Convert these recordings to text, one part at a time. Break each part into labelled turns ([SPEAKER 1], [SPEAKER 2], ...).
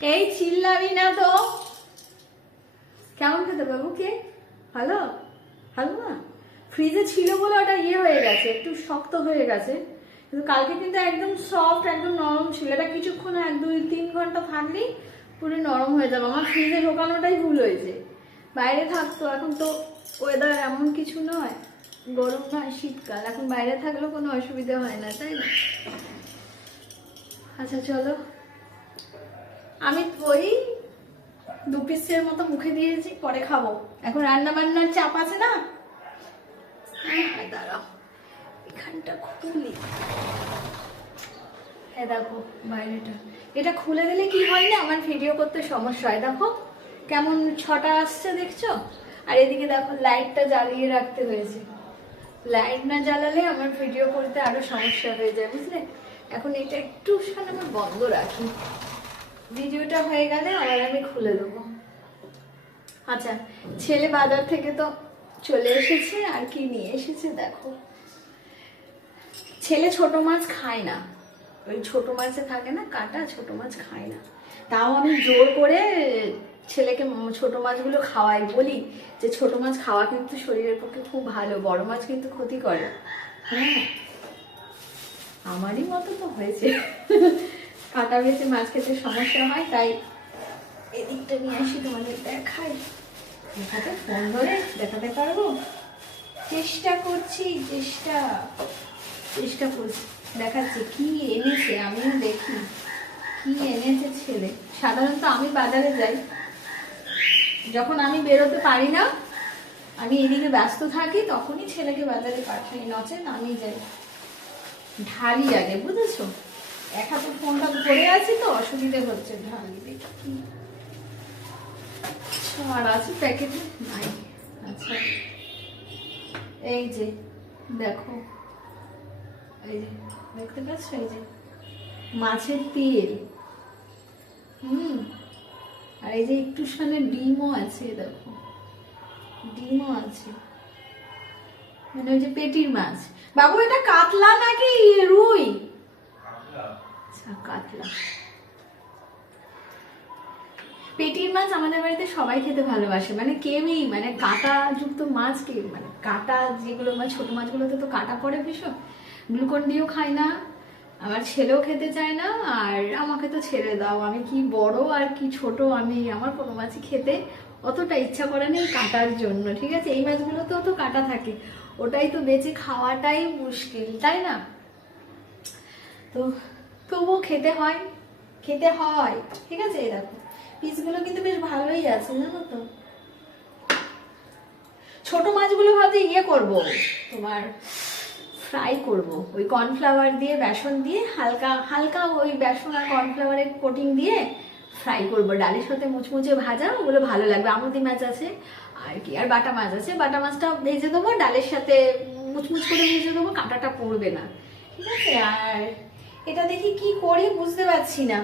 [SPEAKER 1] এই চিল্লাবি না তো। কেমন খেতে বাবু কে? ভালো? ভালো না? ফ্রিজে ছিল বলে ওটা ইয়ে হয়ে গেছে, একটু শক্ত হয়ে গেছে। কিন্তু কালকে কিন্তু একদম সফট একদম নরম ছিল। এটা কিছুক্ষণ এক দুই তিন ঘণ্টা থাকলেই পুরো নরম হয়ে যাবে। আমার ফ্রিজে ঢোকানোটাই ভুল হয়েছে। বাইরে থাকতো, এখন তো ওয়েদার এমন কিছু নয়। গরম নয় শীতকাল। এখন বাইরে থাকলেও কোনো অসুবিধা হয় না, তাই না? আচ্ছা চলো। আমি ওই দু পিসের মতো মুখে দিয়েছি পরে খাব। এখন রান্না বান্নার চাপ আছে না? হ্যাঁ, দাঁড়াও। এখানটা খুলি। হ্যাঁ দেখো বাইরেটা। এটা খুলে দিলে কি হয় না? আমার ভিডিও করতে সমস্যা হয়। দেখো কেমন ছটা আসছে দেখছ? আর এদিকে দেখো লাইটটা জ্বালিয়ে রাখতে হয়েছে। লাইট না জ্বালালে আমার ভিডিও করতে আরও সমস্যা হয়ে যায় বুঝলে? এখন এটা একটু আমার বন্ধ রাখি। ভিডিওটা হয়ে গেলে আবার আমি খুলে দেবো। আচ্ছা ছেলে বাজার থেকে তো চলে এসেছে, আর কি নিয়ে এসেছে দেখো। ছেলে ছোট মাছ খায় না। ওই ছোট মাছে থাকে না, কাটা ছোট মাছ খায় না। তাও আমি জোর করে ছেলেকে ছোট মাছগুলো খাওয়াই বলি যে ছোট মাছ খাওয়া কিন্তু শরীরের পক্ষে খুব ভালো, বড় মাছ কিন্তু ক্ষতি করে। হ্যাঁ আমারই মতো তো হয়েছে। কাটা বেছে মাছ খেতে সমস্যা হয়, তাই এদিকটা নিয়ে আসি, তোমাদের দেখাই। দেখাতে, ফোন ধরে দেখাতে পারব? চেষ্টা করছি, চেষ্টা চেষ্টা করছি। দেখাচ্ছি, কি এনেছে? আমিও দেখি। কি এনেছে ছেলে? সাধারণত আমি বাজারে যাই। যখন আমি বেরোতে পারি না, আমি এদিকে ব্যস্ত থাকি, তখনই ছেলেকে বাজারে পাঠাই। নচেন আমি যাই। ঢালি আগে, বুঝেছ? এক ফোনটা ধরে আছি তো, অসুবিধে হচ্ছে ঢালি দেখি নাই। আচ্ছা। এই যে, দেখো। এই যে, দেখতে এই যে, মাছের তেল। হুম। আর এই যে একটু সামনে ডিমও আছে, দেখো। ডিমও আছে। মানে ওই যে পেটির মাছ। বাবু, এটা কাতলা নাকি রুই? আচ্ছা কাতলা পেটির মাছ আমাদের বাড়িতে সবাই খেতে ভালোবাসে। মানে কেউই মানে কাঁটা যুক্ত মাছ কে মানে কাঁটা যেগুলো মানে ছোট মাছগুলোতে তো কাঁটা পড়ে ভীষণ। গ্লুকন ডিও খায় না আমার ছেলেও খেতে চায় না, আর আমাকে তো ছেড়ে দাও। আমি কি বড় আর কি ছোট, আমি আমার কোনো মাছই খেতে অতটা ইচ্ছা করে নেই কাটার জন্য, ঠিক আছে? এই মাছগুলোতেও তো কাটা থাকে। ওটাই তো বেঁচে খাওয়াটাই মুশকিল, তাই না? তো তবুও খেতে হয় খেতে হয়। ঠিক আছে, এই দেখো। পিসগুলো কিন্তু বেশ ভালোই আছে, জানো তো? ছোট মাছগুলো ভাবছি ইয়ে করব, তোমার ফ্রাই করব। ওই কর্নফ্লাওয়ার দিয়ে, বেসন দিয়ে, হালকা হালকা ওই বেসন আর কর্নফ্লাওয়ারের কোটিং দিয়ে ফ্রাই করব। ডালের সাথে মুচমুচে ভাজা, ওগুলো ভালো লাগবে। আমুদি মাছ আছে, আর কি, আর বাটা মাছ আছে। বাটা মাছটা ভেজে দেবো, ডালের সাথে মুচমুচ করে ভেজে দেবো, কাঁটাটা পড়বে না। ঠিক আছে, আর এটা দেখি কি করি বুঝতে পারছি না।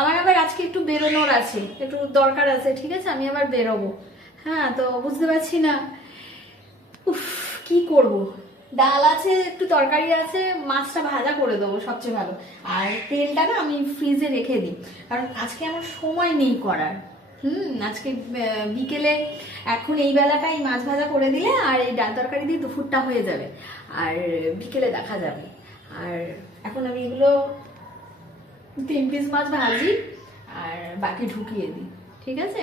[SPEAKER 1] আমার আবার আজকে একটু বেরোনোর আছে, একটু দরকার আছে, ঠিক আছে? আমি আবার বেরোবো। হ্যাঁ তো বুঝতে পারছি না। উফ, কি করব? ডাল আছে, একটু তরকারি আছে, মাছটা ভাজা করে দেবো সবচেয়ে ভালো। আর তেলটা না আমি ফ্রিজে রেখে দিই। কারণ আজকে আমার সময় নেই করার। হুম, আজকে বিকেলে এখন এই বেলাটাই মাছ ভাজা করে দিলে আর এই ডাল তরকারি দিয়ে দুপুরটা হয়ে যাবে। আর বিকেলে দেখা যাবে। আর এখন আমি এগুলো তিন পিস মাছ ভাজি আর বাকি ঢুকিয়ে দিই, ঠিক আছে?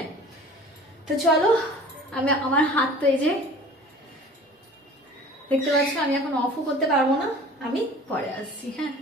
[SPEAKER 1] তো চলো, আমি, আমার হাত তো এই যে দেখতে পাচ্ছ, আমি এখন অফও করতে পারব না, আমি পরে আসছি হ্যাঁ?